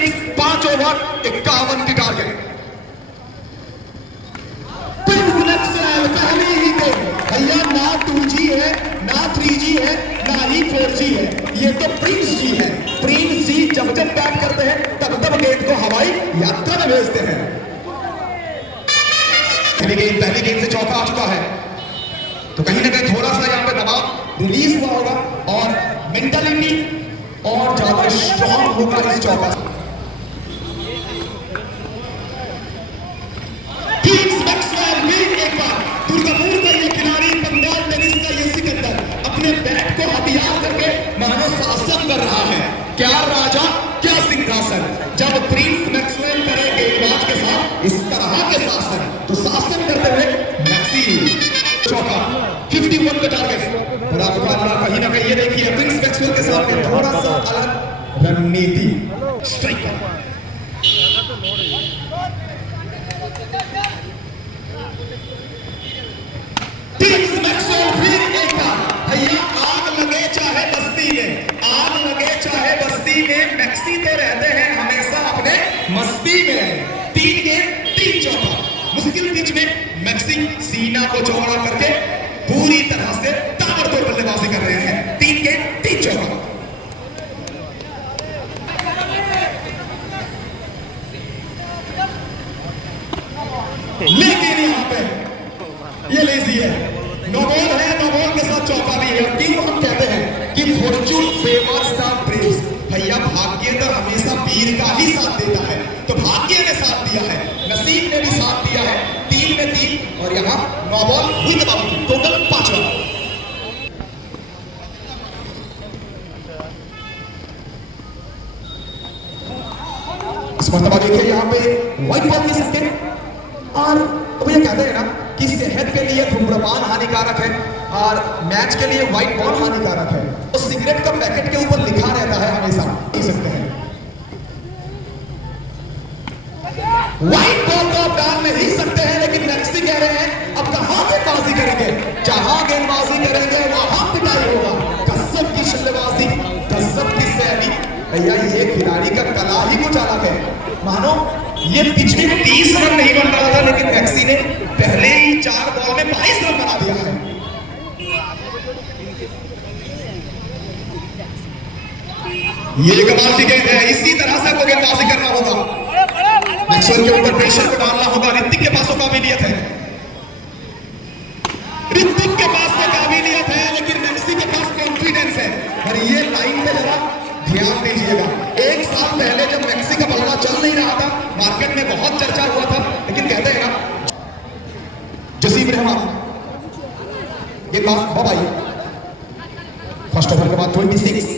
Innings 5 over 51 की target. पहली ही game भैया, ना 2G है ना 3G है ना ही 4G है, ये तो प्रिंस जी है। प्रिंस जी जब जब बैट करते हैं तब तब गेंद को हवाई यात्रा में भेजते हैं। पहली गेंद से चौका आ चुका है, तो कहीं ना कहीं थोड़ा सा यहाँ पे दबाव रिलीज हुआ होगा और मेंटालिटी और ज्यादा स्ट्रॉन्ग होगा इस चौका से। एक बार दुर्गापुर का ये खिलाड़ी, बंगाल टेनिस का ये सिकंदर अपने बैट को हथियार करके मानो शासन कर रहा है। क्या राजा क्या सिंहासन। जब प्रिंस मैक्सवेल करे गेंदबाज के साथ इस तरह के शासन, तो शासन करते हुए मैक्सी चौका 51 का टारगेट। बड़ा मुकाबला कहीं ना कहीं ये देखिए प्रिंस मैक्सवेल के सामने थोड़ा सा अलग रणनीति। स्ट्राइकर प्रिंस मैक्सवेल फिर एक बार भैया, आग लगे चाहे बस्ती में, आग लगे चाहे बस्ती में, मैक्सी तो रहते हैं हमेशा अपने मस्ती में। 3 गेंद 3 चौका, मुश्किल पिच में मैक्सी सीना को चौड़ा करके पूरी तरह से ताबड़तोड़ बल्लेबाजी कर रहे हैं। 3 गेंद 3 चौका। लेकिन यहाँ पे ये लेजी है, नो बॉल है, नो बॉल के साथ चौका भी है। क्यों हम कहते हैं कि फॉर्चून फेवर्स द ब्रेव्स। भैया भाग्य तो हमेशा वीर का ही साथ देता है, तो भाग्य ने साथ दिया है, नसीब ने भी साथ दिया है। 3 में 3 और यहाँ no ball with boundary, total 5 run. इस मर्तबा देखिए यहाँ पे व्हाइट बॉल की सकते और भैया कहते हैं ना कि सेहत के लिए धूम्रपान हानिकारक है और मैच के लिए व्हाइट बॉल हानिकारक है। तो सिगरेट का पैकेट के ऊपर लिखा रहता है हमेशा, पी सकते हैं। व्हाइट बॉल को आप डाल नहीं सकते हैं, लेकिन मैक्सी कह रहे हैं अब कहां गेंदबाजी करेंगे, जहां गेंदबाजी करेंगे वहां पिटाई होगा। गजब की बल्लेबाजी, गजब की शैली। भैया ये खिलाड़ी का कला ही कुछ अलग है। मानो ये पिच में 30 रन नहीं बन रहा था, लेकिन मैक्सी ने पहले ही 4 बॉल में 22 रन बना दिया है। ये कमाल की गेंद है, इसी तरह से आपको गेंदबाजी करना होगा। मैक्सवेल के ऊपर प्रेशर को डालना होगा। ऋतिक के पास तो काबिलियत है, ऋतिक के पास तो काबिलियत है, लेकिन मैक्सी के पास कॉन्फिडेंस है। और ये लाइन पे जरा ध्यान दीजिएगा। 1 साल पहले जब मैक्सी का बल्ला चल नहीं रहा था, मार्केट में बहुत चर्चा हुआ था, लेकिन कहते हैं ना जसीम रहमान ये बात बाबा आई फर्स्ट ओवर के बाद 26।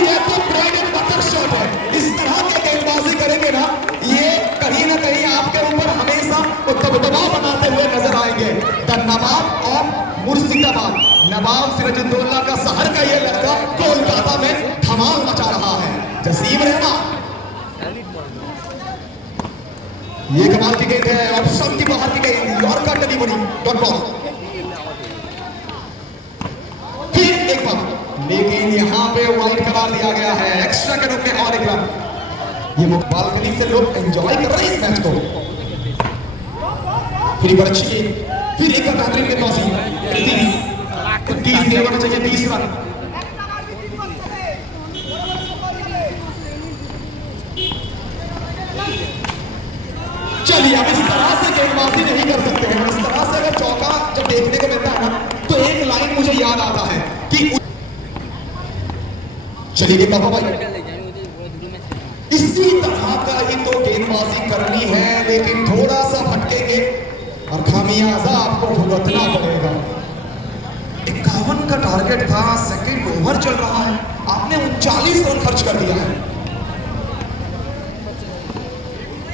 ये तो ब्रेड एंड बटर शॉट है। इस तरह के गेंदबाजी करेंगे ना, ये कहीं ना कहीं आपके ऊपर हमेशा दबदबा बनाते हुए नजर आएंगे। द नवाब ऑफ मुर्शिदाबाद, नवाब सिराजुद्दौला का शहर का ये लड़का कोलकाता में धमाल मचा रहा है। जसीम रहमान, ये कमाल की गेंद है, ऑप्शन की बाहर की गेंद, यॉर्कर डिलीवरी, डॉट बॉल। फिर एक बार, लेकिन यहाँ पे वाइड करार दिया गया है, एक्स्ट्रा के रूप में और एक रन। ये बालकनी से लोग एंजॉय कर रहे हैं इस मैच को। फिर एक बार अच्छी गेंद, फिर एक बार बेहतरीन गेंदबाजी। 30 गेंद होना चाहिए, 30 रन। चलिए अब इस तरह से गेंदबाजी नहीं कर सकते हैं। इस तरह से अगर चौका जब देखने को मिलता है ना, तो एक लाइन मुझे याद आता है कि चलिए बाबा भाई इसी तरह का ही तो गेंदबाजी करनी है, लेकिन थोड़ा सा भटकेंगे और खामियाजा आपको भुगतना पड़ेगा। 51 का टारगेट था, सेकंड ओवर चल रहा है, आपने 39 रन खर्च कर दिया है।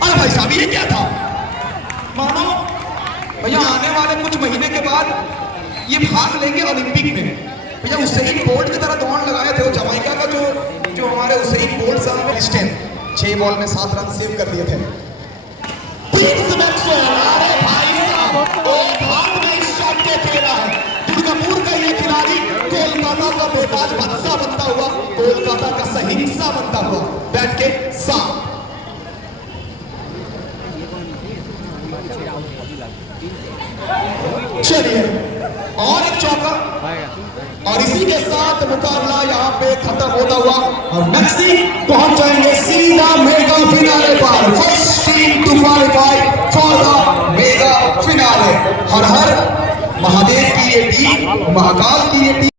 अरे भाई साहब ये क्या था। मानो भैया आने वाले कुछ महीने के बाद ये भाग लेंगे ओलंपिक में। भैया उसेन बोल्ट की तरह दौड़ लगाए थे वो जमाइका का जो हमारे उसेन बोल्ट साहब है, 6 बॉल में 7 रन सेव कर दिए थे। प्रिंस मैक्सवेल, अरे भाई साहब वो भाग में इस शॉट के खेला है। दुर्गापुर का ये खिलाड़ी कोलकाता का बेताज बादशाह बनता हुआ, कोलकाता का सहिंसा बनता हुआ बैट के साथ। चलिए और एक चौका, और इसी के साथ मुकाबला यहाँ पे खत्म होता हुआ और मैक्सी पहुंच जाएंगे सीधा मेगा फिनाले पर। First team to qualify for the mega finale. Har Har Mahadev की ये टीम, महाकाल की ये टीम।